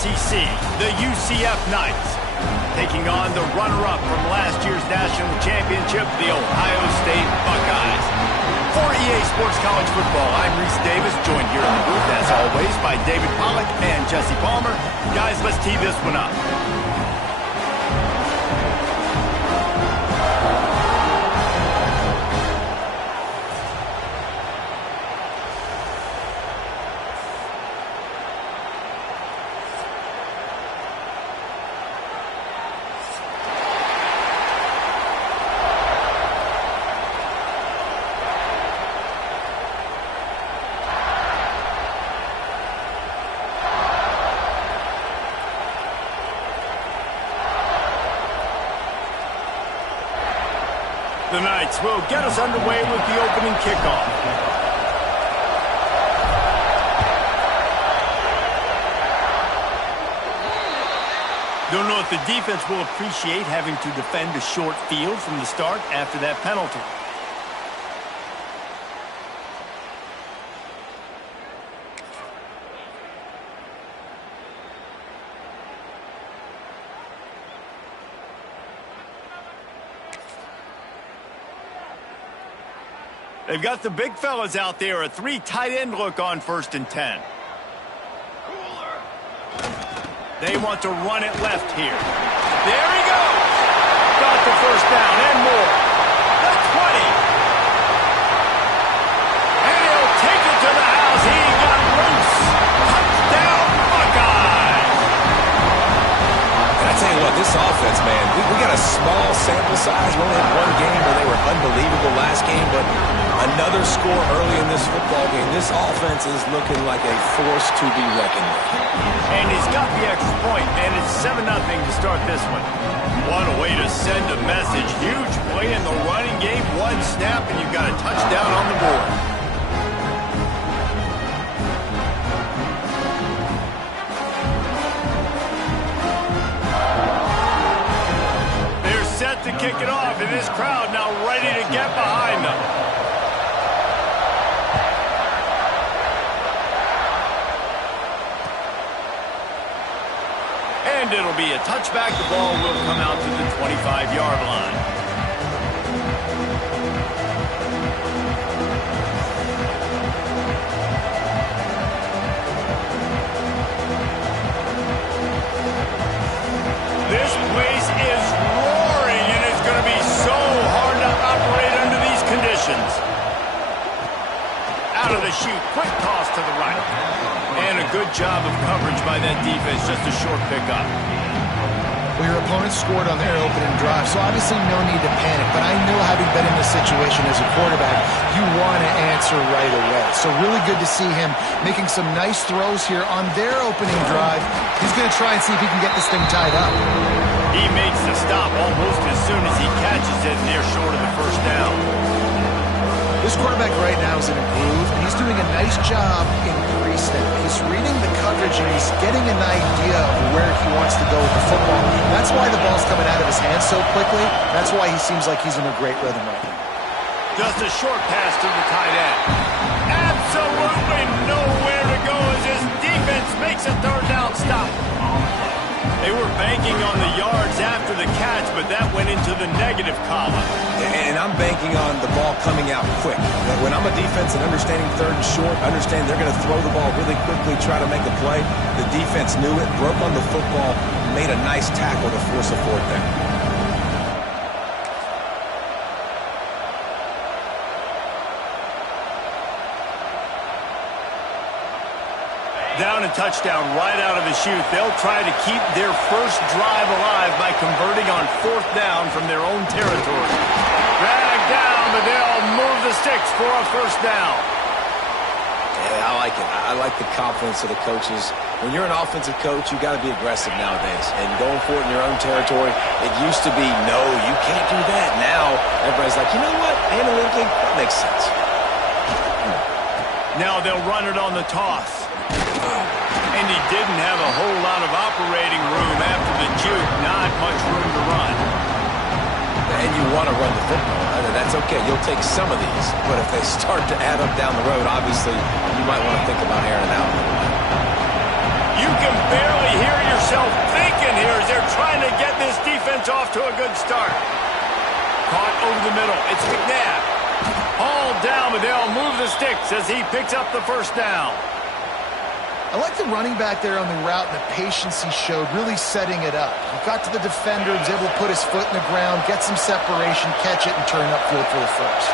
SEC, the UCF Knights, taking on the runner-up from last year's national championship, the Ohio State Buckeyes. For EA Sports College Football, I'm Reese Davis, joined here in the booth, as always, by David Pollack and Jesse Palmer. Guys, let's tee this one up. The Knights will get us underway with the opening kickoff. Don't know if the defense will appreciate having to defend a short field from the start after that penalty. They've got the big fellas out there, a 3 tight end look on 1st and 10. They want to run it left here. There he goes. Got the first down and more. The 20. And he'll take it to the house. He got loose. Touchdown, Buckeyes. And I tell you what, this offense, man, we got a small sample size. We only had one game where they were unbelievable last game, but another score early in this football game. This offense is looking like a force to be reckoned with. And he's got the extra point, and it's 7-0 to start this one. What a way to send a message. Huge play in the running game. One snap, and you've got a touchdown on the board. They're set to kick it off, and this crowd now ready to get behind them. And it'll be a touchback. The ball will come out to the 25-yard line. This place is roaring, and it's going to be so hard to operate under these conditions. Out of the chute, quick toss to the right. And a good job of coverage by that defense, just a short pickup. Well, your opponent scored on their opening drive, so obviously no need to panic. But I know, having been in this situation as a quarterback, you want to answer right away. So really good to see him making some nice throws here on their opening drive. He's going to try and see if he can get this thing tied up. He makes the stop almost as soon as he catches it, and they're short of the first down. This quarterback right now is in a groove, and he's doing a nice job in pre-snap. He's reading the coverage, and he's getting an idea of where he wants to go with the football. That's why the ball's coming out of his hands so quickly. That's why he seems like he's in a great rhythm right now. Just a short pass to the tight end. Absolutely nowhere to go as his defense makes a third down stop. They were banking on the yards after the catch, but that went into the negative column. And I'm banking on the ball coming out quick. When I'm a defense and understanding 3rd and short, understand they're going to throw the ball really quickly, try to make a play. The defense knew it, broke on the football, made a nice tackle to force a 4th down. Down and touchdown right out of the chute. They'll try to keep their first drive alive by converting on 4th down from their own territory. Dragged down, but they'll move the sticks for a first down. Yeah, I like it. I like the confidence of the coaches. When you're an offensive coach, you got to be aggressive nowadays. And going for it in your own territory, it used to be, no, you can't do that. Now, everybody's like, you know what? Analytically, that makes sense. Now they'll run it on the toss. And he didn't have a whole lot of operating room after the juke. Not much room to run. And you want to run the football. That's okay. You'll take some of these. But if they start to add up down the road, obviously, you might want to think about airing it out a little bit. You can barely hear off to a good start. Caught over the middle. It's McNabb. Hauled down, but they'll move the sticks as he picks up the first down. I like the running back there on the route and the patience he showed, really setting it up. He got to the defender, was able to put his foot in the ground, get some separation, catch it, and turn upfield for the first.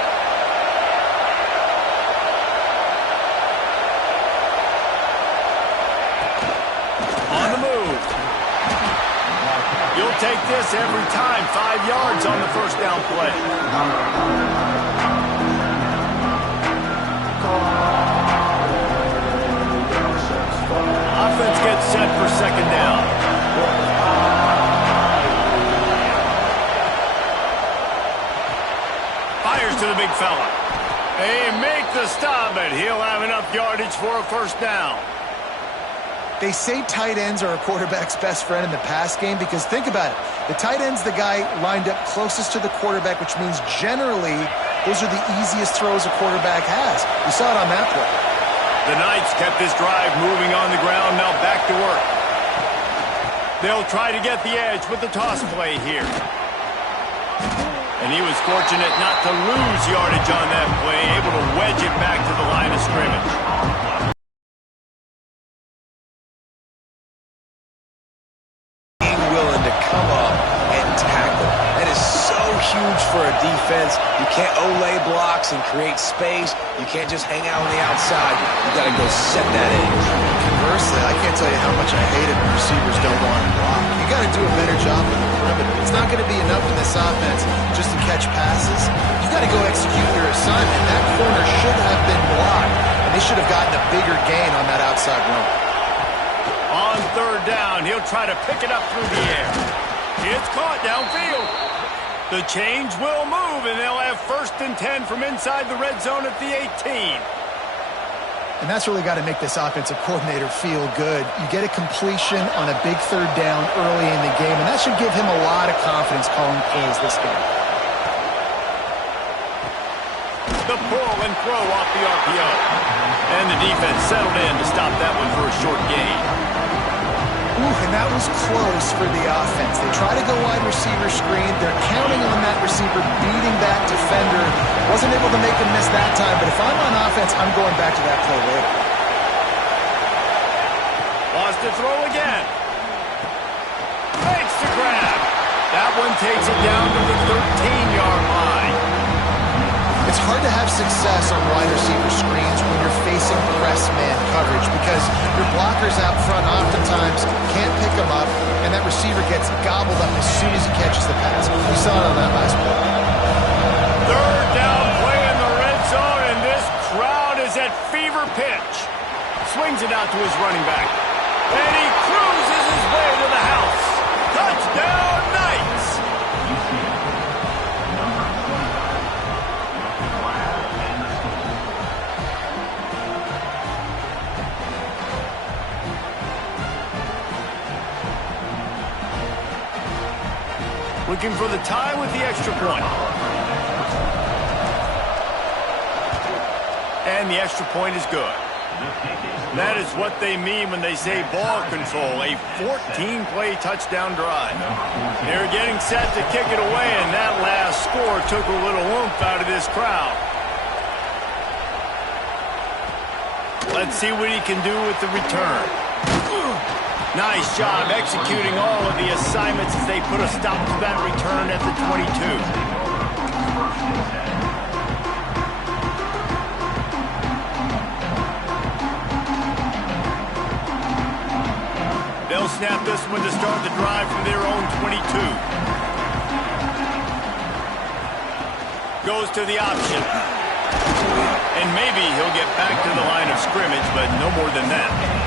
On the move. You'll take this every time. 5 yards on the first down play. Offense gets set for second down. Fires to the big fella. They make the stop, but he'll have enough yardage for a first down. They say tight ends are a quarterback's best friend in the pass game because think about it. The tight end's the guy lined up closest to the quarterback, which means generally those are the easiest throws a quarterback has. We saw it on that play. The Knights kept this drive moving on the ground, now back to work. They'll try to get the edge with the toss play here. And he was fortunate not to lose yardage on that play, able to wedge it back to the line of scrimmage. For a defense, you can't olay blocks and create space. You can't just hang out on the outside. You got to go set that edge. Conversely, I can't tell you how much I hate it when receivers don't want to block. You got to do a better job with the perimeter. It's not going to be enough in this offense just to catch passes. You got to go execute your assignment. That corner should have been blocked, and they should have gotten a bigger gain on that outside run. On third down, he'll try to pick it up through the air. It's caught downfield. The change will move, and they'll have 1st and 10 from inside the red zone at the 18. And that's really got to make this offensive coordinator feel good. You get a completion on a big third down early in the game, and that should give him a lot of confidence calling plays this game. The pull and throw off the RPO. And the defense settled in to stop that one for a short gain. And that was close for the offense. They try to go wide receiver screen. They're counting on that receiver beating that defender. Wasn't able to make him miss that time, but if I'm on offense, I'm going back to that play later. Lost to throw again. Makes the grab. That one takes it down to the 13-yard line. It's hard to have success on wide receiver screens when you're facing press man coverage because your blockers out front oftentimes can't pick them up, and that receiver gets gobbled up as soon as he catches the pass. We saw it on that last play. Third down play in the red zone, and this crowd is at fever pitch. Swings it out to his running back, and he cruises his way to the house. Touchdown, Knights! Looking for the tie with the extra point. And the extra point is good. That is what they mean when they say ball control, a 14-play touchdown drive. They're getting set to kick it away, and that last score took a little oomph out of this crowd. Let's see what he can do with the return. Nice job executing all of the assignments as they put a stop to that return at the 22. They'll snap this one to start the drive from their own 22. Goes to the option. And maybe he'll get back to the line of scrimmage, but no more than that.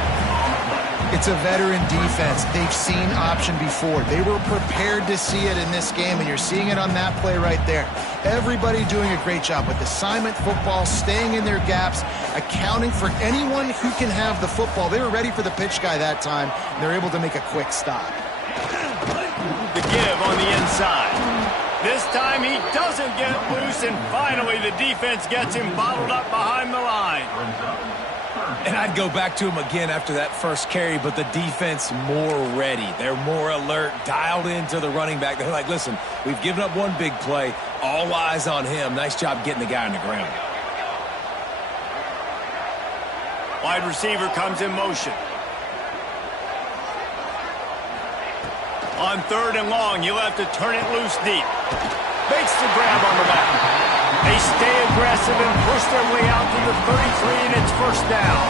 It's a veteran defense. They've seen option before. They were prepared to see it in this game, and you're seeing it on that play right there. Everybody doing a great job with assignment football, staying in their gaps, accounting for anyone who can have the football. They were ready for the pitch guy that time, and they're able to make a quick stop. The give on the inside. This time he doesn't get loose, and finally the defense gets him bottled up behind the line. And I'd go back to him again after that first carry, but the defense more ready. They're more alert, dialed into the running back. They're like, listen, we've given up one big play. All eyes on him. Nice job getting the guy on the ground. Wide receiver comes in motion. On 3rd and long, you'll have to turn it loose deep. Makes the grab on the back. They stay aggressive and push their way out to the 33, and it's 1st down.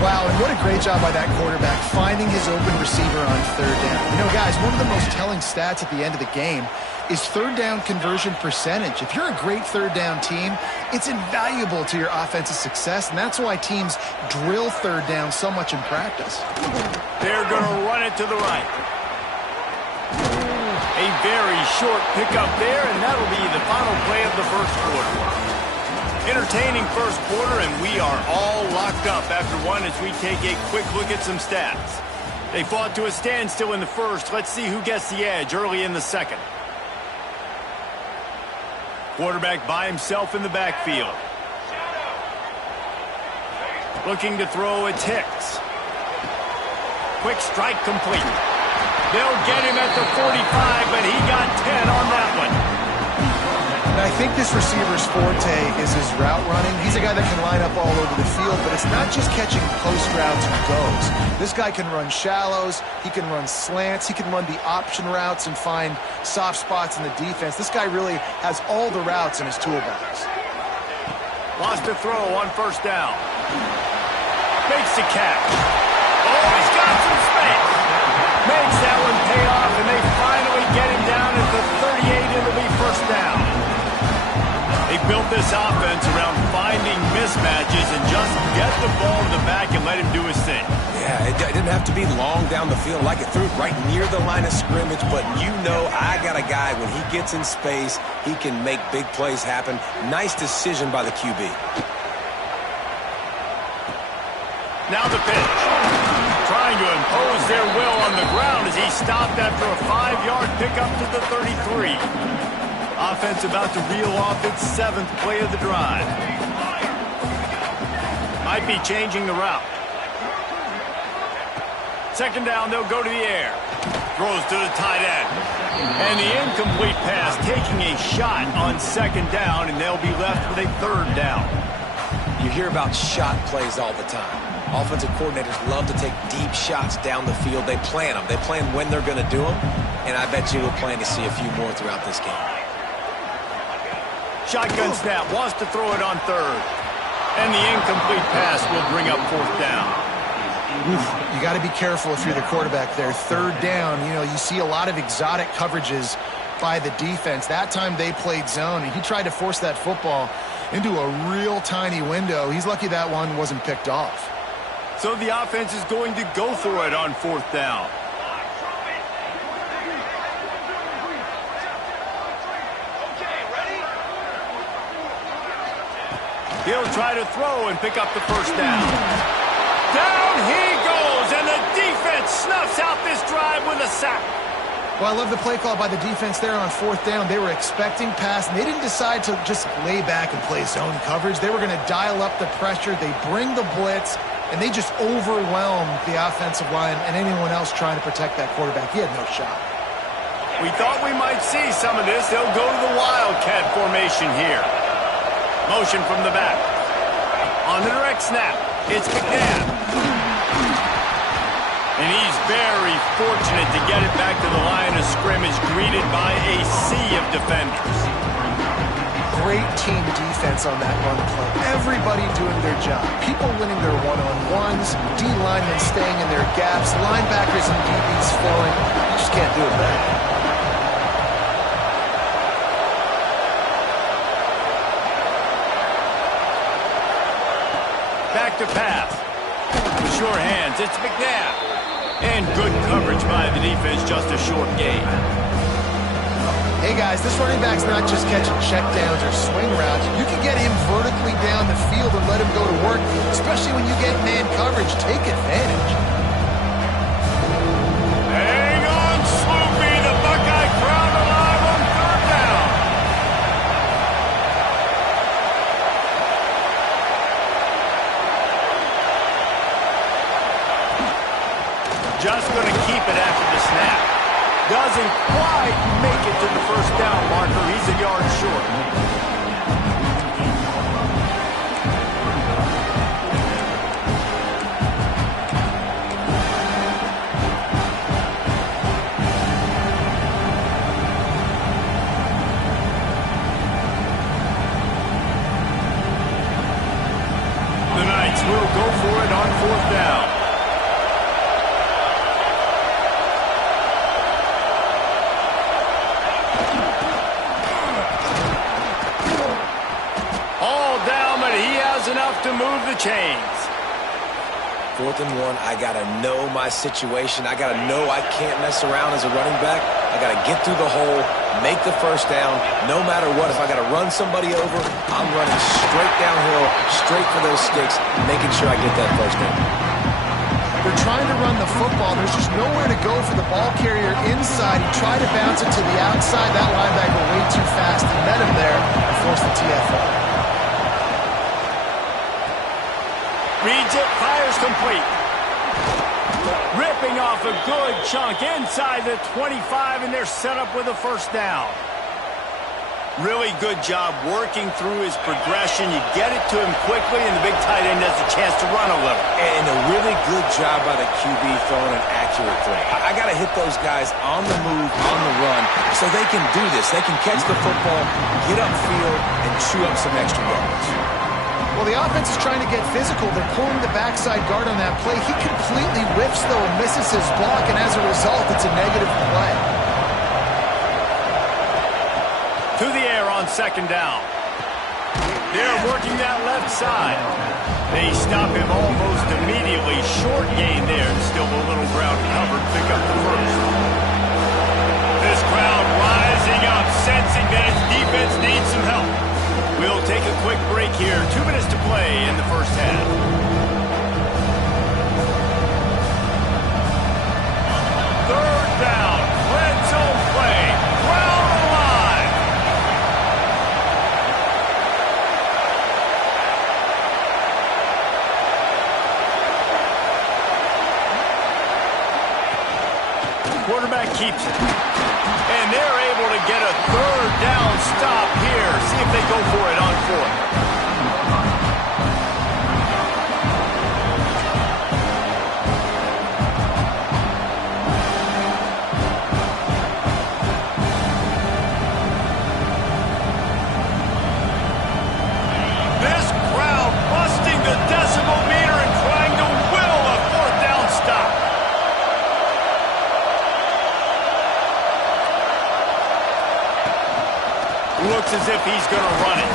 Wow, and what a great job by that quarterback finding his open receiver on 3rd down. You know, guys, one of the most telling stats at the end of the game is 3rd down conversion percentage. If you're a great 3rd down team, it's invaluable to your offensive success, and that's why teams drill 3rd down so much in practice. They're going to run it to the right. A very short pickup there, and that'll be the final play of the 1st quarter. Entertaining 1st quarter, and we are all locked up after one as we take a quick look at some stats. They fought to a standstill in the 1st. Let's see who gets the edge early in the 2nd. Quarterback by himself in the backfield. Looking to throw, it's Hicks. Quick strike complete. They'll get him at the 45, but he got 10 on that one. And I think this receiver's forte is his route running. He's a guy that can line up all over the field, but it's not just catching post routes and goes. This guy can run shallows, he can run slants, he can run the option routes and find soft spots in the defense. This guy really has all the routes in his toolbox. Lost a throw on 1st down. Makes the catch. Oh, he's got some space. Makes that one pay off, and they finally get him down at the 38. It'll be 1st down. They built this offense around finding mismatches and just get the ball to the back and let him do his thing. Yeah, it didn't have to be long down the field. Like it threw it right near the line of scrimmage, but you know I got a guy, when he gets in space, he can make big plays happen. Nice decision by the QB. Now the pitch. Trying to impose their will on the ground as he stopped after a 5-yard pickup to the 33. Offense about to reel off its 7th play of the drive. Might be changing the route. 2nd down, they'll go to the air. Throws to the tight end. And the incomplete pass taking a shot on 2nd down, and they'll be left with a 3rd down. You hear about shot plays all the time. Offensive coordinators love to take deep shots down the field. They plan them. They plan when they're going to do them, and I bet you we'll plan to see a few more throughout this game. Shotgun snap, wants to throw it on 3rd. And the incomplete pass will bring up 4th down. You got to be careful if you're the quarterback there. 3rd down, you know, you see a lot of exotic coverages by the defense. That time they played zone, and he tried to force that football into a real tiny window. He's lucky that one wasn't picked off. So the offense is going to go for it on 4th down. He'll try to throw and pick up the 1st down. Down he goes, and the defense snuffs out this drive with a sack. Well, I love the play call by the defense there on 4th down. They were expecting pass, and they didn't decide to just lay back and play zone coverage. They were going to dial up the pressure. They bring the blitz, and they just overwhelmed the offensive line and anyone else trying to protect that quarterback. He had no shot. We thought we might see some of this. They'll go to the Wildcat formation here. Motion from the back. On the direct snap, it's McNabb. And he's very fortunate to get it back to the line of scrimmage, greeted by a sea of defenders. Great team defense on that run play. Everybody doing their job. People winning their one-on-ones, D-linemen staying in their gaps, linebackers and DBs filling. You just can't do it better. Back to pass. With sure hands, it's McNabb. And good coverage by the defense, just a short gain. Hey guys, this running back's not just catching checkdowns or swing routes. You can get him vertically down the field and let him go to work, especially when you get man coverage. Take advantage. Hang on, Sloopy. The Buckeye crowd alive on 3rd down. just going to keep it after the snap. Doesn't quite make it to the first down marker. He's a yard short. The Knights will go for it on fourth down. Enough to move the chains. 4th and 1, I got to know my situation. I got to know I can't mess around as a running back. I got to get through the hole, make the first down, no matter what. If I got to run somebody over, I'm running straight downhill, straight for those sticks, making sure I get that first down. They're trying to run the football. There's just nowhere to go for the ball carrier inside. He tried to bounce it to the outside. That linebacker way too fast. He met him there and forced the TFL. Reads it, fires complete. Ripping off a good chunk inside the 25, and they're set up with a first down. Really good job working through his progression. You get it to him quickly, and the big tight end has a chance to run a little. And a really good job by the QB throwing an accurate throw. I got to hit those guys on the move, on the run, so they can do this. They can catch the football, get upfield, and chew up some extra yards. Well, the offense is trying to get physical. They're pulling the backside guard on that play. He completely whiffs, though, and misses his block, and as a result, it's a negative play. To the air on second down. They're working that left side. They stop him almost immediately. Short gain there, and still a little ground covered. Pick up the first. This crowd rising up, sensing that its defense needs some help. We'll take a quick break here. 2 minutes to play in the first half. Third down. Red zone play. Crowd alive. Quarterback keeps it. And they're able to get a third down stop here. See if they go for it on fourth. This crowd busting the decibel meter and trying to will a fourth down stop. Looks as if he's going to run it.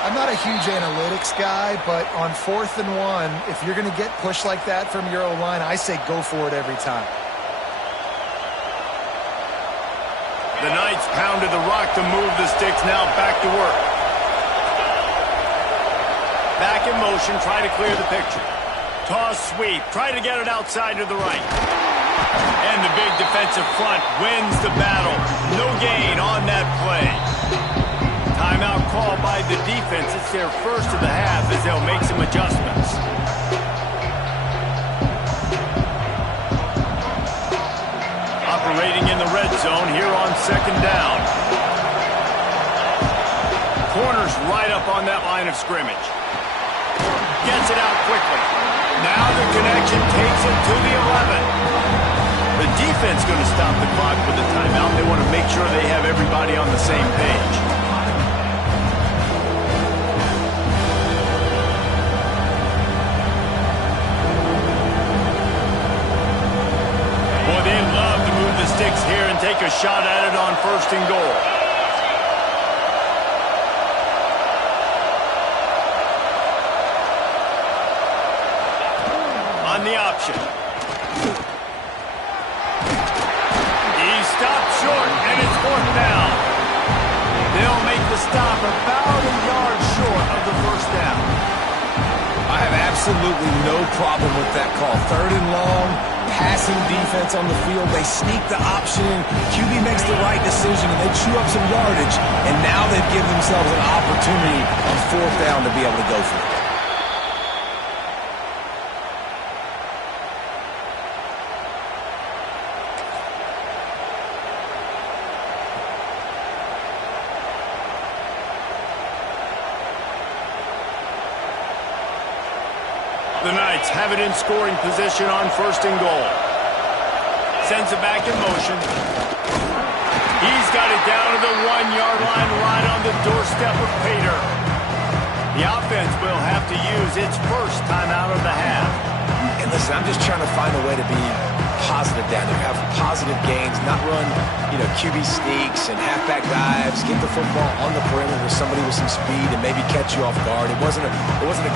I'm not a huge analytics guy, but on 4th and 1, if you're going to get pushed like that from your O-line, I say go for it every time. The Knights pounded the rock to move the sticks, now back to work. Back in motion, try to clear the picture. Toss sweep, try to get it outside to the right. And the big defensive front wins the battle. No gain on that play. Timeout called by the defense. It's their first of the half as they'll make some adjustments. Operating in the red zone here on second down. Corners right up on that line of scrimmage. Gets it out quickly. Now the connection takes it to the 11. The defense going to stop the clock with the timeout. They want to make sure they have everybody on the same page. Boy, they'd love to move the sticks here and take a shot at it on first and goal. On the option. He's stopped short, and it's fourth down. They'll make the stop about a yard short of the first down. I have absolutely no problem with that call. Third and long, passing defense on the field. They sneak the option. QB makes the right decision, and they chew up some yardage. And now they've given themselves an opportunity on fourth down to be able to go for it. The Knights have it in scoring position on 1st and goal. Sends it back in motion. He's got it down to the 1-yard line, right on the doorstep of Pater. The offense will have to use its first timeout of the half. And listen, I'm just trying to find a way to be positive down there, have positive gains, not run, QB sneaks and halfback dives, get the football on the perimeter with somebody with some speed and maybe catch you off guard. It wasn't a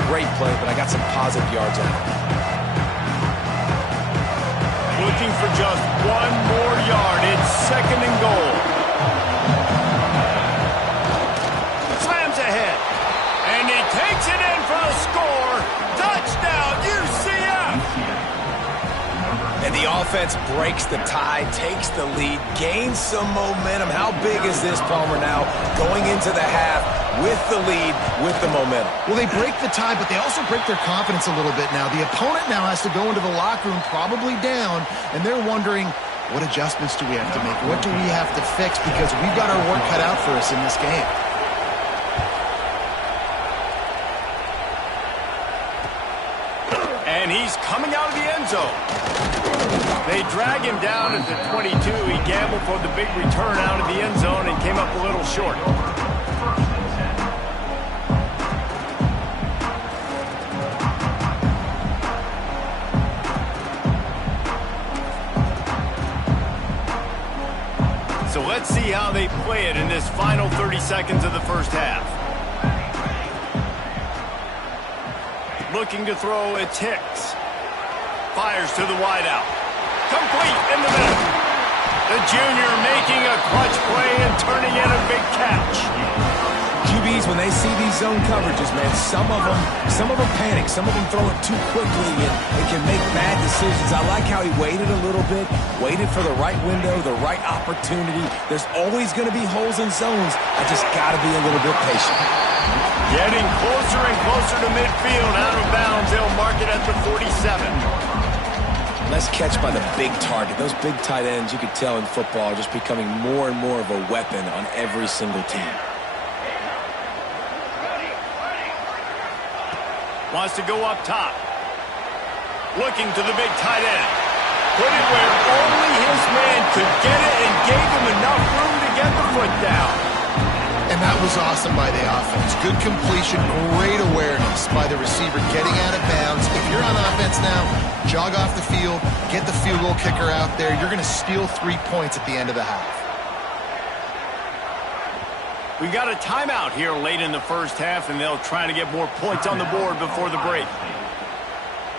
great play, but I got some positive yards on it. Looking for just 1 more yard. It's 2nd and goal. Slams ahead. And he takes it in for the score. Touchdown, UCF! And the offense breaks the tie, takes the lead, gains some momentum. How big is this, Palmer, now going into the half with the lead, with the momentum? Well, they break the tie, but they also break their confidence a little bit now. The opponent now has to go into the locker room probably down, and they're wondering, what adjustments do we have to make? What do we have to fix? Because we've got our work cut out for us in this game. And he's coming out of the end zone. They drag him down at the 22. He gambled for the big return out of the end zone and came up a little short. So let's see how they play it in this final 30 seconds of the first half. Looking to throw, it's Hicks. Fires to the wideout. Complete in the middle. The junior making a clutch play and turning in a big catch. QBs, when they see these zone coverages, man, some of them panic. Some of them throw it too quickly and can make bad decisions. I like how he waited a little bit, waited for the right window, the right opportunity. There's always going to be holes in zones. I just got to be a little bit patient. Getting closer and closer to midfield, out of bounds. They'll mark it at the 47. Nice catch by the big target. Those big tight ends, you could tell in football, are just becoming more and more of a weapon on every single team. Wants to go up top. Looking to the big tight end. Put it where only his man could get it and gave him enough room to get the foot down. And that was awesome by the offense. Good completion, great awareness by the receiver getting out of bounds. If you're on offense now, jog off the field, get the field goal kicker out there. You're going to steal 3 points at the end of the half. We got a timeout here late in the first half, and they'll try to get more points on the board before the break.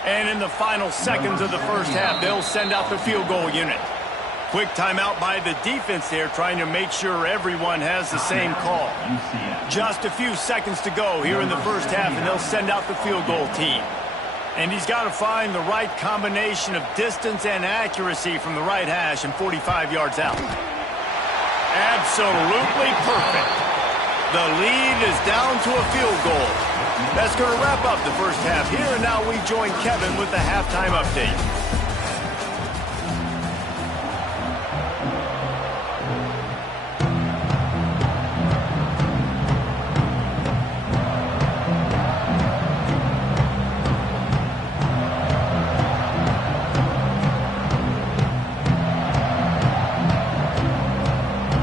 And in the final seconds of the first half, they'll send out the field goal unit. Quick timeout by the defense there, trying to make sure everyone has the same call. Just a few seconds to go here in the first half, and they'll send out the field goal team. And he's got to find the right combination of distance and accuracy from the right hash and 45 yards out. Absolutely perfect. The lead is down to a field goal. That's going to wrap up the first half here, and now we join Kevin with the halftime update.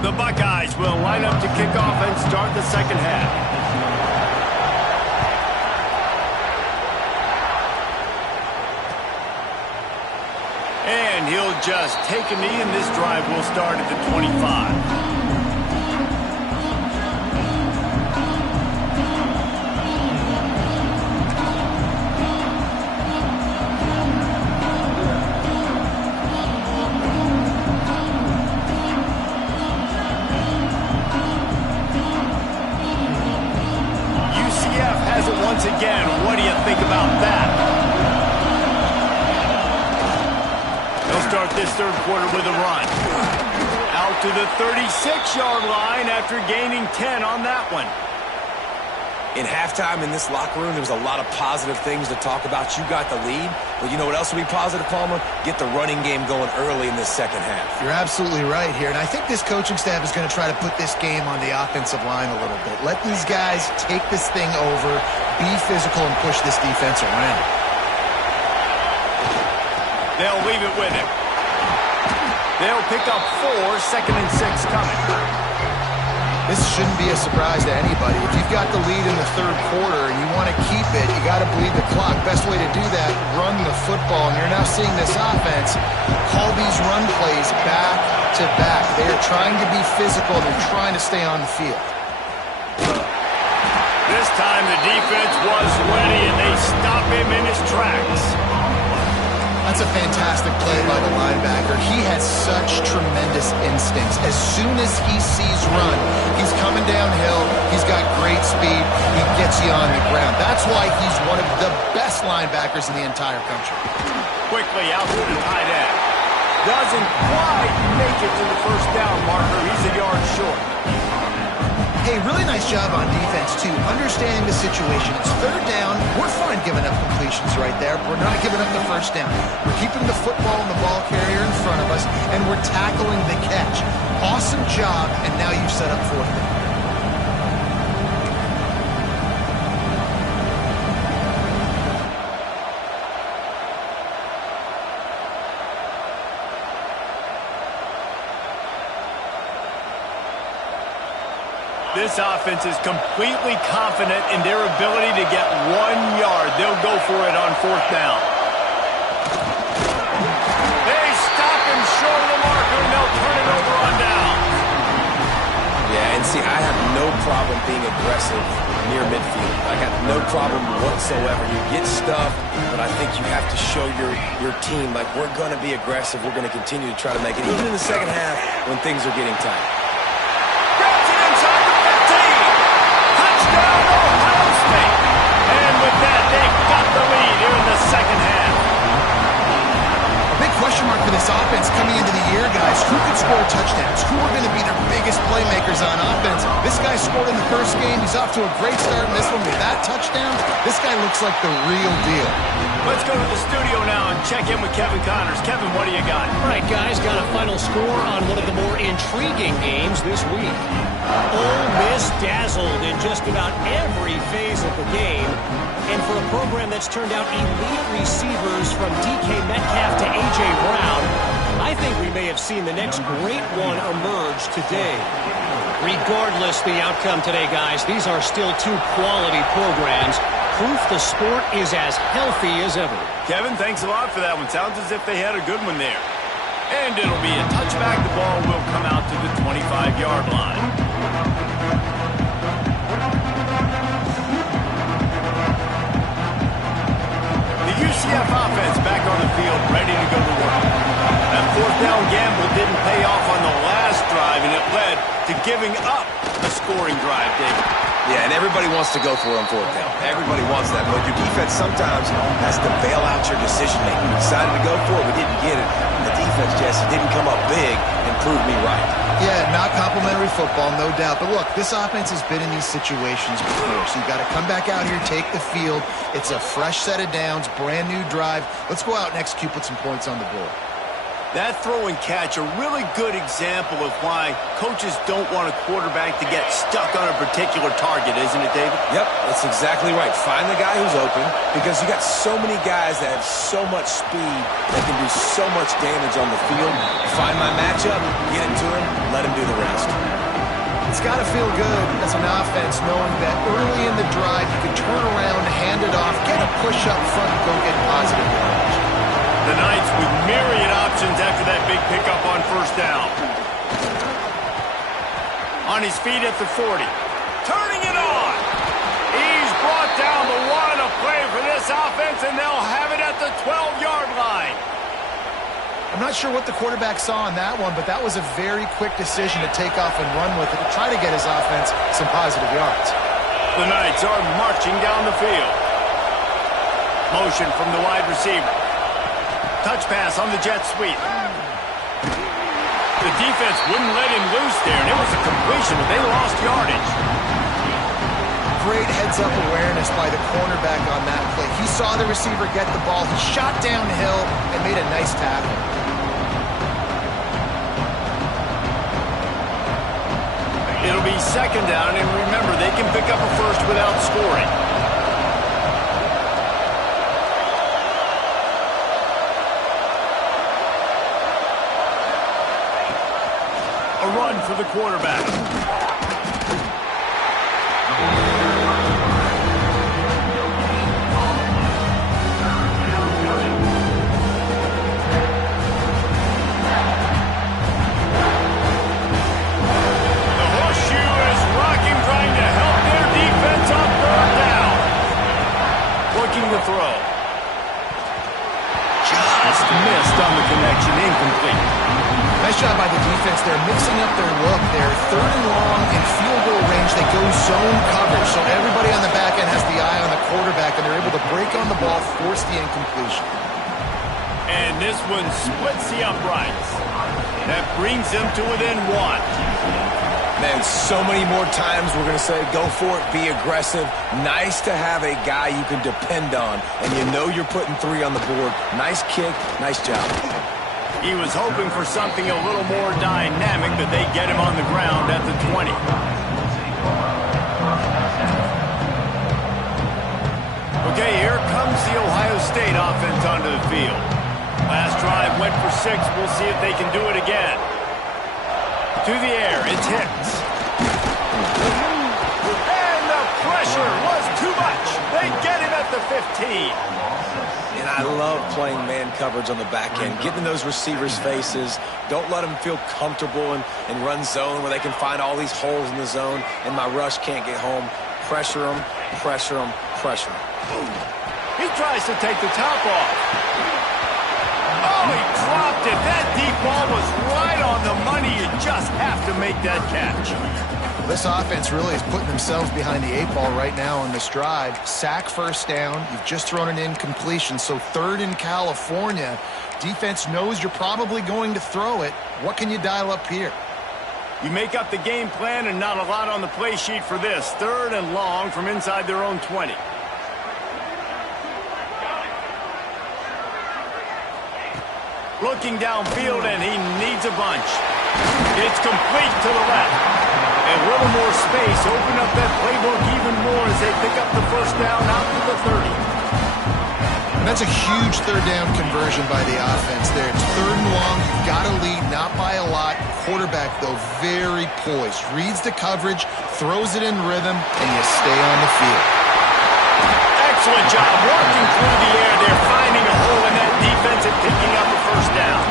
The Buckeyes will line up to kick off and start the second half. And he'll just take a knee, and this drive will start at the 25. Once again, what do you think about that? They'll start this third quarter with a run. Out to the 36-yard line after gaining 10 on that one. In halftime in this locker room, there was a lot of positive things to talk about. You got the lead, but you know what else will be positive, Palmer? Get the running game going early in this second half. You're absolutely right here, and I think this coaching staff is going to try to put this game on the offensive line a little bit. Let these guys take this thing over, be physical, and push this defense around. They'll leave it with him. They'll pick up 4, 2nd and 6 coming. This shouldn't be a surprise to anybody. If you've got the lead in the third quarter and you want to keep it, you got to bleed the clock. Best way to do that, run the football. And you're now seeing this offense call these run plays back to back. They are trying to be physical. They're trying to stay on the field. This time the defense was ready and they stop him in his tracks. That's a fantastic play by the linebacker. He has such tremendous instincts. As soon as he sees run, he's coming downhill. He's got great speed. He gets you on the ground. That's why he's one of the best linebackers in the entire country. Quickly out to the tight end. Doesn't quite make it to the first down marker. He's a yard short. Hey, really nice job on defense, too. Understanding the situation. It's third down. We're fine giving up completions right there. We're not giving up the first down. We're keeping the football and the ball carrier in front of us, and we're tackling the catch. Awesome job, and now you've set up fourth down. This offense is completely confident in their ability to get 1 yard. They'll go for it on fourth down. They stop him short of the marker, and they'll turn it over on down. Yeah, and see, I have no problem being aggressive near midfield. I got no problem whatsoever. You get stuff, but I think you have to show your team, like, we're going to be aggressive. We're going to continue to try to make it, even in the second half when things are getting tight. Ohio State. And with that, they've got the lead here in the second half. A big question mark for this offense coming into the year, guys. Who could score touchdowns? Who are going to be their biggest playmakers on offense? This guy scored in the first game. He's off to a great start in this one with that touchdown. This guy looks like the real deal. Let's go to the studio now and check in with Kevin Connors. Kevin, what do you got? All right, guys, got a final score on one of the more intriguing games this week. Ole Miss dazzled in just about every phase of the game. And for a program that's turned out elite receivers from DK Metcalf to A.J. Brown, I think we may have seen the next great one emerge today. Regardless the outcome today, guys, these are still two quality programs. Proof the sport is as healthy as ever. Kevin, thanks a lot for that one. Sounds as if they had a good one there. And it'll be a touchback. The ball will come out to the 25-yard line. The UCF offense back on the field, ready to go to work. That fourth down gamble didn't pay off on the last drive, and it led to giving up a scoring drive, David. Yeah, and everybody wants to go for it on fourth down. Everybody wants that, but your defense sometimes has to bail out your decision-making. We decided to go for it. We didn't get it. And the defense, Jesse, didn't come up big and prove me right. Yeah, not complimentary football, no doubt. But look, this offense has been in these situations before, so you've got to come back out here, take the field. It's a fresh set of downs, brand new drive. Let's go out and execute, put some points on the board. That throw and catch, a really good example of why coaches don't want a quarterback to get stuck on a particular target, isn't it, David? Yep, that's exactly right. Find the guy who's open, because you got so many guys that have so much speed that can do so much damage on the field. Find my matchup, get it to him, let him do the rest. It's got to feel good as an offense knowing that early in the drive you can turn around, hand it off, get a push up front, and go get positive yardage. The Knights with myriad options after that big pickup on first down. On his feet at the 40. Turning it on. He's brought down the one, a play for this offense, and they'll have it at the 12-yard line. I'm not sure what the quarterback saw on that one, but that was a very quick decision to take off and run with it to try to get his offense some positive yards. The Knights are marching down the field. Motion from the wide receiver. Touch pass on the jet sweep. The defense wouldn't let him loose there, and it was a completion, but they lost yardage. Great heads-up awareness by the cornerback on that play. He saw the receiver get the ball. He shot downhill and made a nice tackle. It'll be second down, and remember, they can pick up a first without scoring. for the quarterback. To throw. Just missed on the connection, incomplete. Nice job by the defense. They're mixing up their look. They're third and long in field goal range. They go zone coverage, so everybody on the back end has the eye on the quarterback, and they're able to break on the ball, force the incompletion. And this one splits the uprights. That brings them to within one. Man, so many more times we're going to say, go for it, be aggressive. Nice to have a guy you can depend on, and you know you're putting 3 on the board. Nice kick, nice job. He was hoping for something a little more dynamic, but they get him on the ground at the 20. Okay, here comes the Ohio State offense onto the field. Last drive went for 6. We'll see if they can do it again. To the air, it's Hicks. And the pressure was too much. They get him at the 15. And I love playing man coverage on the back end, getting those receivers' faces. Don't let them feel comfortable and run zone where they can find all these holes in the zone, and my rush can't get home. Pressure them, pressure them, pressure them. He tries to take the top off. Oh, he dropped it. That deep ball was right on the money. You just have to make that catch. This offense really is putting themselves behind the 8 ball right now on this drive. Sack first down. You've just thrown an incompletion, so 3rd in California. Defense knows you're probably going to throw it. What can you dial up here? You make up the game plan and not a lot on the play sheet for this. 3rd and long from inside their own 20. Looking downfield, and he needs a bunch. It's complete to the left. A little more space. Open up that playbook even more as they pick up the first down out to the 30. And that's a huge 3rd down conversion by the offense there. It's 3rd and long. You've got to lead, not by a lot. Quarterback, though, very poised. Reads the coverage, throws it in rhythm, and you stay on the field. Excellent job working through the air. They're finding a hole in that defense and picking up a first down.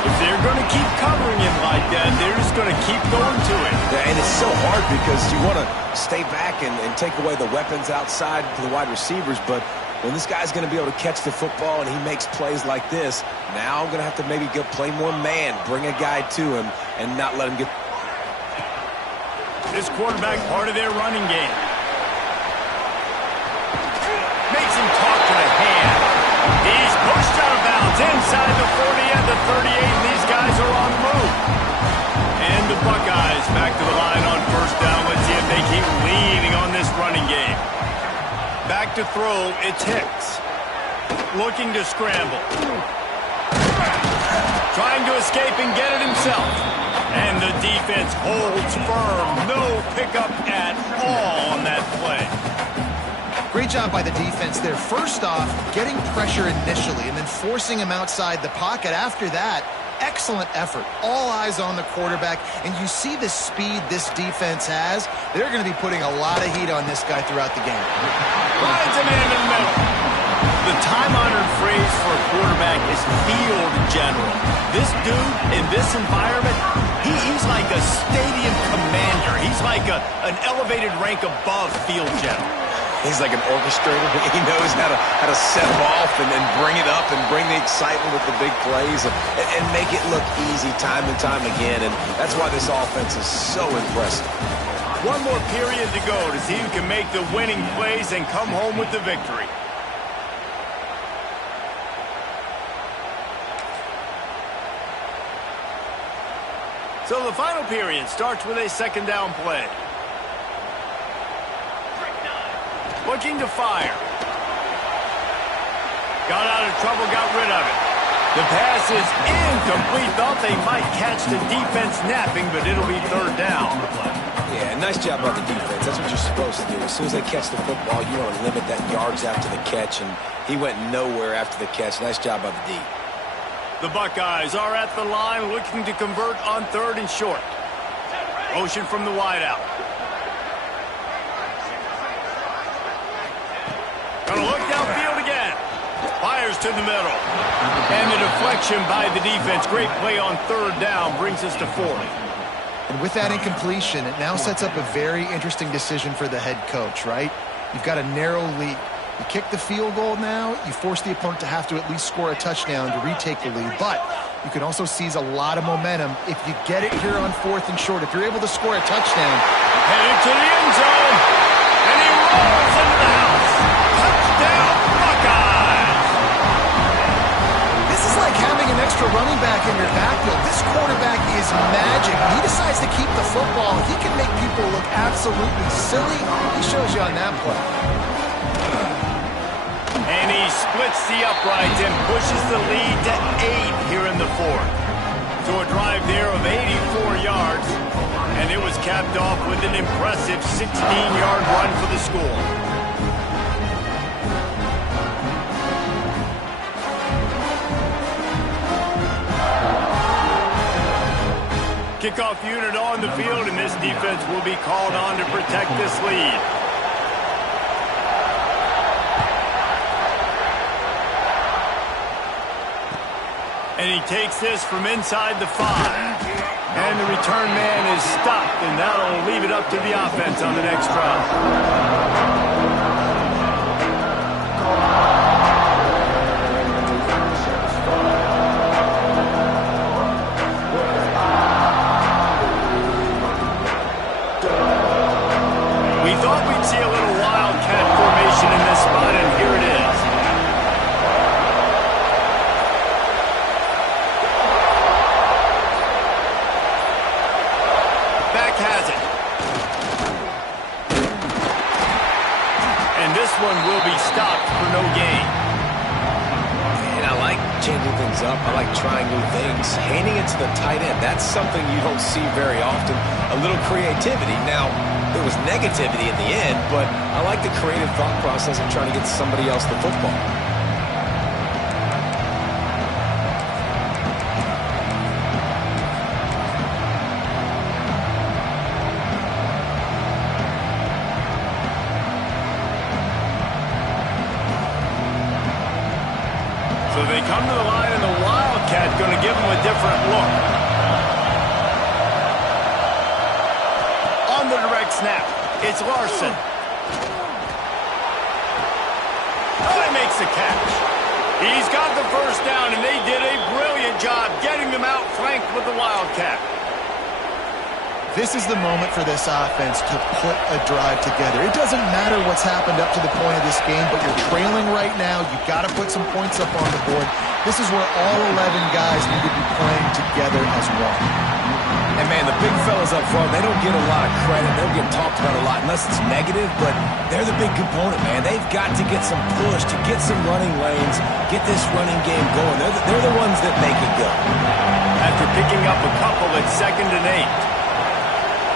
If they're going to keep covering him like that, they're just going to keep going to it. Yeah, and it's so hard because you want to stay back and take away the weapons outside to the wide receivers, but when this guy's going to be able to catch the football and he makes plays like this, now I'm going to have to maybe go play more man, bring a guy to him, and not let him get... This quarterback part of their running game. Makes him talk to the hand. He's pushed out of bounds inside the 40 and the 38, and these guys are on the move. And the Buckeyes back to the line on first down. Let's see if they keep leaning on this running game. Back to throw, it's Hicks. Looking to scramble. Trying to escape and get it himself. And the defense holds firm. No pickup at all on that play. Great job by the defense there. First off, getting pressure initially and then forcing him outside the pocket. After that, excellent effort. All eyes on the quarterback. And you see the speed this defense has. They're going to be putting a lot of heat on this guy throughout the game. Rides him in the middle. The time-honored phrase for a quarterback is field general. This dude, in this environment, he's like a stadium commander. He's like an elevated rank above field general. He's like an orchestrator. He knows how to set them off and then bring it up and bring the excitement with the big plays and make it look easy time and time again. And that's why this offense is so impressive. One more period to go to see who can make the winning plays and come home with the victory. So the final period starts with a 2nd down play. Looking to fire. Got out of trouble, got rid of it. The pass is incomplete. Thought they might catch the defense napping, but it'll be 3rd down. Yeah, nice job by the defense. That's what you're supposed to do. As soon as they catch the football, you want to limit that yards after the catch, and he went nowhere after the catch. Nice job by the D. The Buckeyes are at the line looking to convert on 3rd and short. Motion from the wideout. Gonna look downfield again. Fires to the middle. And the deflection by the defense. Great play on 3rd down brings us to 4th. And with that incompletion, it now sets up a very interesting decision for the head coach, right? You've got a narrow lead. You kick the field goal now, you force the opponent to have to at least score a touchdown to retake the lead. But you can also seize a lot of momentum if you get it here on 4th and short. If you're able to score a touchdown. Headed to the end zone. And he rolls into the house. Touchdown, Buckeyes. This is like having an extra running back in your backfield. This quarterback is magic. He decides to keep the football. He can make people look absolutely silly. He shows you on that play. And he splits the uprights and pushes the lead to 8 here in the 4th. So a drive there of 84 yards. And it was capped off with an impressive 16-yard run for the score. Kickoff unit on the field, and this defense will be called on to protect this lead. And he takes this from inside the 5. And the return man is stopped, and that'll leave it up to the offense on the next drive. We thought we'd see a little wildcat formation in this spot, and here it is. Back has it. And this one will be stopped for no gain. And I like changing things up. I like trying new things. Handing it to the tight end, that's something you don't see very often. A little creativity. Now, there was negativity in the end, but I like the creative thought process of trying to get somebody else the football. So they come to the line, and the Wildcat going to give them a different look. On the direct snap, it's Larson. Oh, he makes the catch. He's got the first down, and they did a brilliant job getting them out flanked with the Wildcat. This is the moment for this offense to put a drive together. It doesn't matter what's happened up to the point of this game, but you're trailing right now. You've got to put some points up on the board. This is where all 11 guys need to be playing together as one. And, man, the big fellas up front, they don't get a lot of credit. They don't get talked about a lot unless it's negative, but they're the big component, man. They've got to get some push, to get some running lanes, get this running game going. They're the ones that make it go. After picking up a couple at 2nd and 8.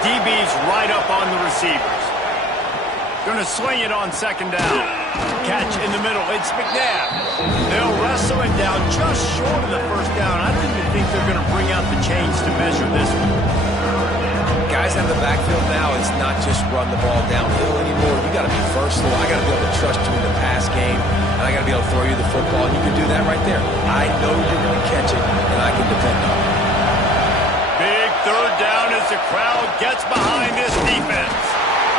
DB's right up on the receivers. Going to swing it on 2nd down. Catch in the middle. It's McNabb. They'll wrestle it down just short of the first down. I don't even think they're going to bring out the chains to measure this one. Guys in the backfield now, it's not just run the ball downhill anymore. You got to be versatile. I got to be able to trust you in the pass game, and I got to be able to throw you the football, and you can do that right there. I know you're going to catch it, and I can depend on it. Big 3rd down as the crowd gets behind this defense.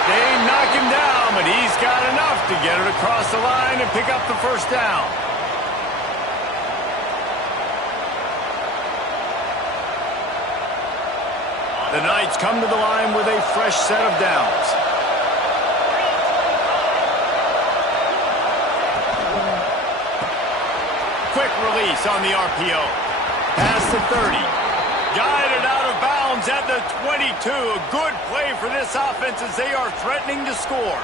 They knock him down, but he's got enough to get it across the line and pick up the first down. The Knights come to the line with a fresh set of downs. Quick release on the RPO. Past the 30. Guided out of bounds at the 22. A good play for this offense as they are threatening to score.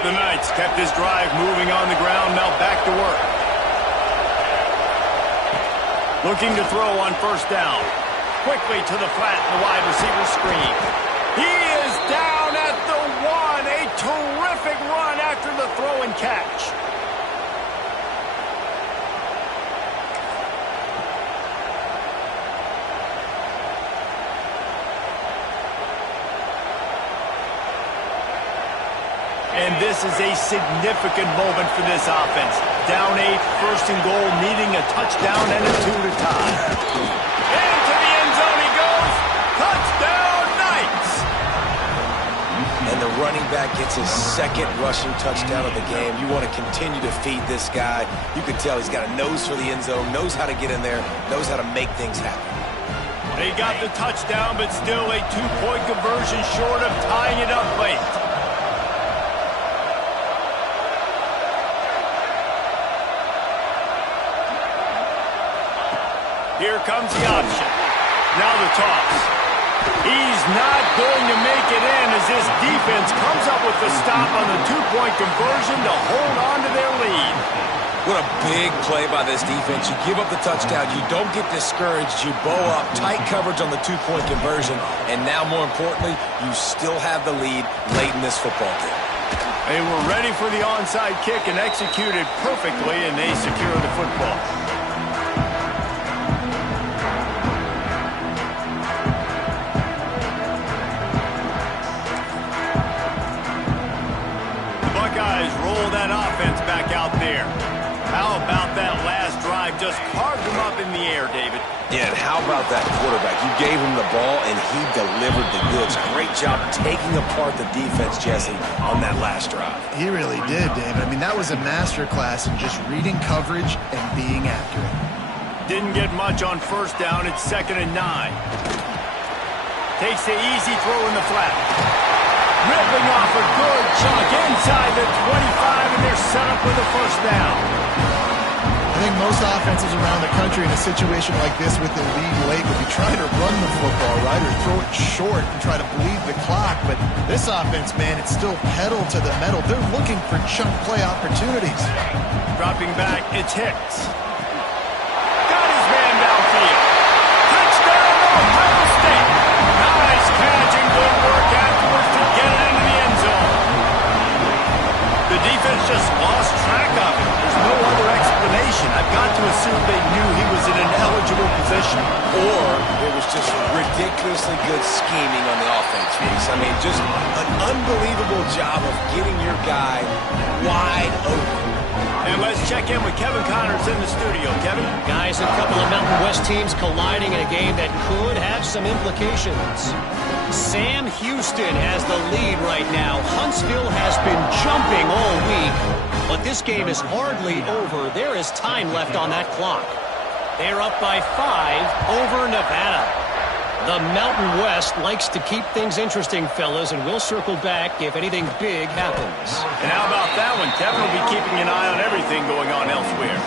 The Knights kept this drive moving on the ground. Now back to work. Looking to throw on 1st down. Quickly to the flat, the wide receiver screen. He is down at the 1. A terrific run after the throw and catch. this is a significant moment for this offense. Down 8, first and goal, needing a touchdown and a 2 to tie. Into the end zone he goes. Touchdown, Knights! And the running back gets his second rushing touchdown of the game. You want to continue to feed this guy. You can tell he's got a nose for the end zone, knows how to get in there, knows how to make things happen. They got the touchdown, but still a 2-point conversion short of tying it up late. Here comes the option. Now the toss. He's not going to make it in as this defense comes up with the stop on the 2-point conversion to hold on to their lead. What a big play by this defense. You give up the touchdown. You don't get discouraged. You bow up. Tight coverage on the 2-point conversion. And now, more importantly, you still have the lead late in this football game. They were ready for the onside kick and executed perfectly, and they secure the football. Roll that offense back out there. How about that last drive? Just carved him up in the air, David. Yeah, and how about that quarterback? You gave him the ball, and he delivered the goods. Great job taking apart the defense, Jesse, on that last drive. He really did, David. I mean, that was a masterclass in just reading coverage and being accurate. Didn't get much on first down. It's 2nd and 9. Takes the easy throw in the flat. Ripping off a good chunk inside the 25, and they're set up with a first down. I think most offenses around the country in a situation like this with the lead late would be trying to run the football, right, or throw it short and try to bleed the clock. But this offense, man, it's still pedal to the metal. They're looking for chunk play opportunities. Dropping back, it's Hicks. Got his man downfield. Touchdown, Ohio State. Nice catch and good work afterwards to get it into the end zone. The defense just lost track of it. There's no other explanation. I've got to assume they knew he was in an eligible position. Or it was just ridiculously good scheming on the offense, Reese. I mean, just an unbelievable job of getting your guy wide open. And let's check in with Kevin Connors in the studio. Kevin? Guys, a couple of Mountain West teams colliding in a game that could have some implications. Sam Houston has the lead right now. Huntsville has been jumping all week, but this game is hardly over. There is time left on that clock. They're up by 5 over Nevada. The Mountain West likes to keep things interesting, fellas, and we'll circle back if anything big happens. And how about that one? Kevin will be keeping an eye on everything going on elsewhere.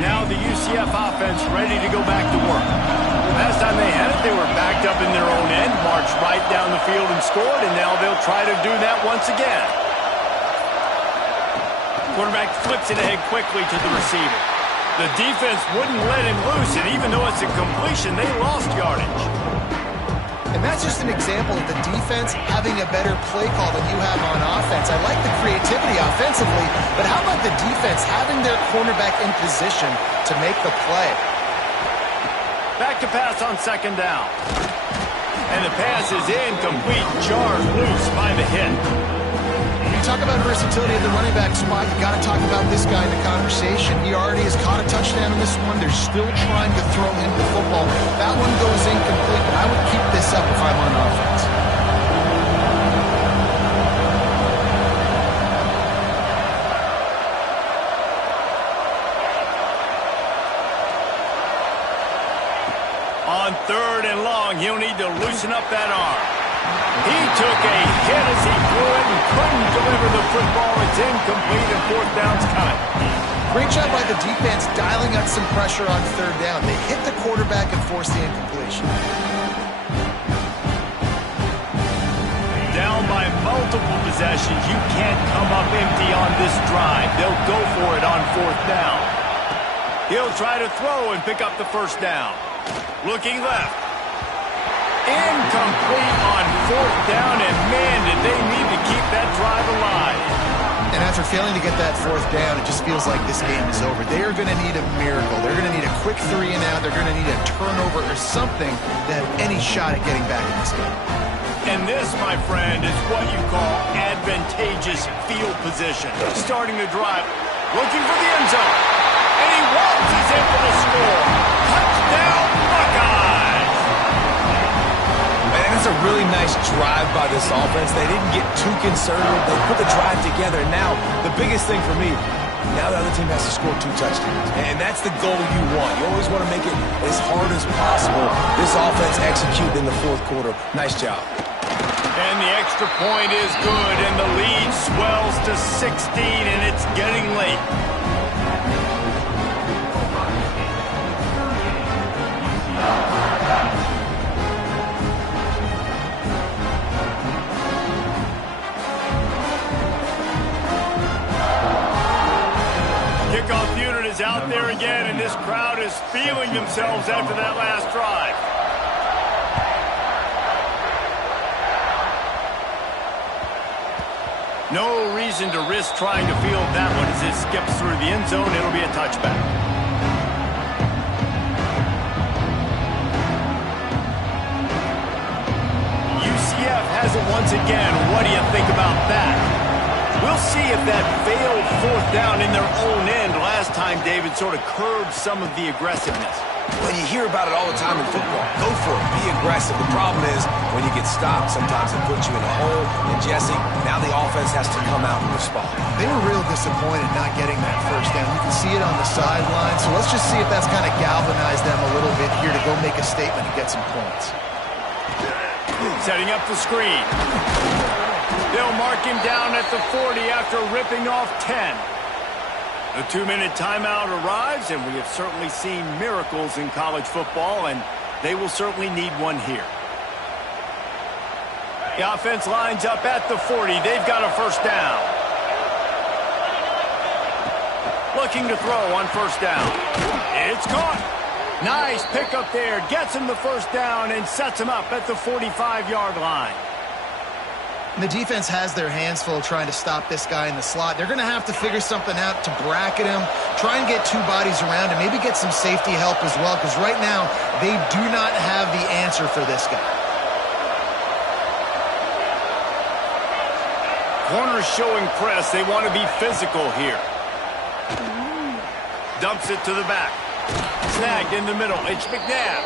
Now the UCF offense ready to go back to work. Last time they had it, they were backed up in their own end, marched right down the field and scored, and now they'll try to do that once again. Quarterback flips it ahead quickly to the receiver. The defense wouldn't let him loose, and even though it's a completion, they lost yardage. And that's just an example of the defense having a better play call than you have on offense. I like the creativity offensively, but how about the defense having their cornerback in position to make the play? Back to pass on 2nd down. And the pass is incomplete. Jarred loose by the hit. When you talk about versatility at the running back spot, you got to talk about this guy in the conversation. He already has caught a touchdown in this one. They're still trying to throw him the football. That one goes incomplete, but I would keep this up if I'm on offense. On 3rd and long, he'll need to loosen up that arm. He took a hit as he threw it and couldn't deliver the football. It's incomplete and 4th down's coming. Great job by the defense dialing up some pressure on 3rd down. They hit the quarterback and forced the incompletion. Down by multiple possessions, you can't come up empty on this drive. They'll go for it on 4th down. He'll try to throw and pick up the 1st down. Looking left. Incomplete on 4th down, and man, did they need to keep that drive alive. And after failing to get that fourth down, it just feels like this game is over. They are going to need a miracle. They're going to need a quick 3 and out. They're going to need a turnover or something to have any shot at getting back in this game. And this, my friend, is what you call advantageous field position. Starting the drive, looking for the end zone. And he waltzes in for the score. Touchdown, Buckeyes! Man, that's a really nice drive by this offense. They didn't get too conservative. They put the drive together. And now, the biggest thing for me, now the other team has to score 2 touchdowns. And that's the goal you want. You always want to make it as hard as possible. This offense executed in the fourth quarter. Nice job. And the extra point is good, and the lead swells to 16, and it's getting late. Kickoff unit is out there again, and this crowd is feeling themselves after that last drive. No reason to risk trying to field that one as it skips through the end zone. It'll be a touchback. UCF has it once again. What do you think about that? We'll see if that failed fourth down in their own end last time, David, sort of curbed some of the aggressiveness. When you hear about it all the time in football, go for it. Be aggressive. The problem is when you get stopped, sometimes it puts you in a hole. And, Jesse, now the offense has to come out and respond. They were real disappointed not getting that first down. You can see it on the sideline. So let's just see if that's kind of galvanized them a little bit here to go make a statement and get some points. Setting up the screen. They'll mark him down at the 40 after ripping off 10. The 2-minute timeout arrives, and we have certainly seen miracles in college football, and they will certainly need one here. The offense lines up at the 40. They've got a first down. Looking to throw on first down. It's caught. Nice pickup there. Gets him the first down and sets him up at the 45-yard line. And the defense has their hands full trying to stop this guy in the slot. They're going to have to figure something out to bracket him, try and get 2 bodies around him, maybe get some safety help as well, because right now they do not have the answer for this guy. Corners showing press. They want to be physical here. Dumps it to the back. Snagged in the middle. It's McNabb.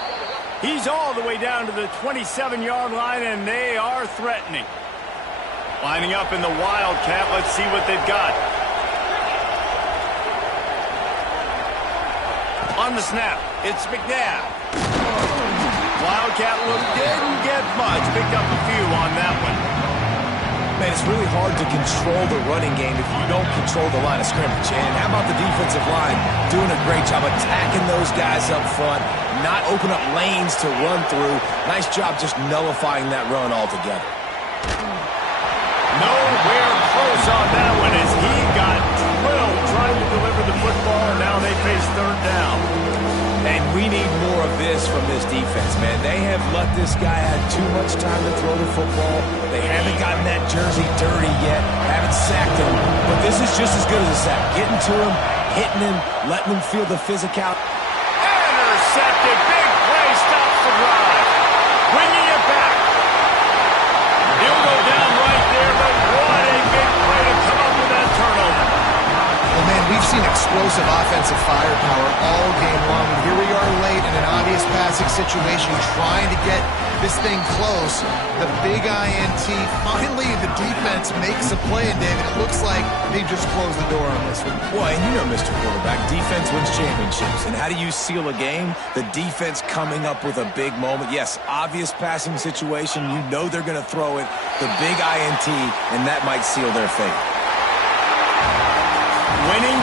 He's all the way down to the 27-yard line, and they are threatening. Lining up in the Wildcat. Let's see what they've got. On the snap, it's McNabb. Wildcat look didn't get much. Picked up a few on that one. Man, it's really hard to control the running game if you don't control the line of scrimmage. And how about the defensive line doing a great job attacking those guys up front, not open up lanes to run through. Nice job just nullifying that run altogether. Nowhere close on that one as he got drilled trying to deliver the football, and now they face third down. And we need more of this from this defense, man. They have let this guy have too much time to throw the football. They haven't gotten that jersey dirty yet, haven't sacked him. But this is just as good as a sack. Getting to him, hitting him, letting him feel the physicality. Intercepted. Big play stops the drive. Bringing it back. He'll go down right there, but what a big play to come up with that turnover. Well, man, we've seen explosive offensive firepower all game long. And here we are late in an obvious passing situation trying to get this thing close. The big INT. Finally, the defense makes a play, and David, it looks like they just closed the door on this one. Well, and you know, Mr. Quarterback, defense wins championships. And how do you seal a game? The defense coming up with a big moment. Yes, obvious passing situation. You know they're going to throw it. The big INT, and that might seal their fate. Winning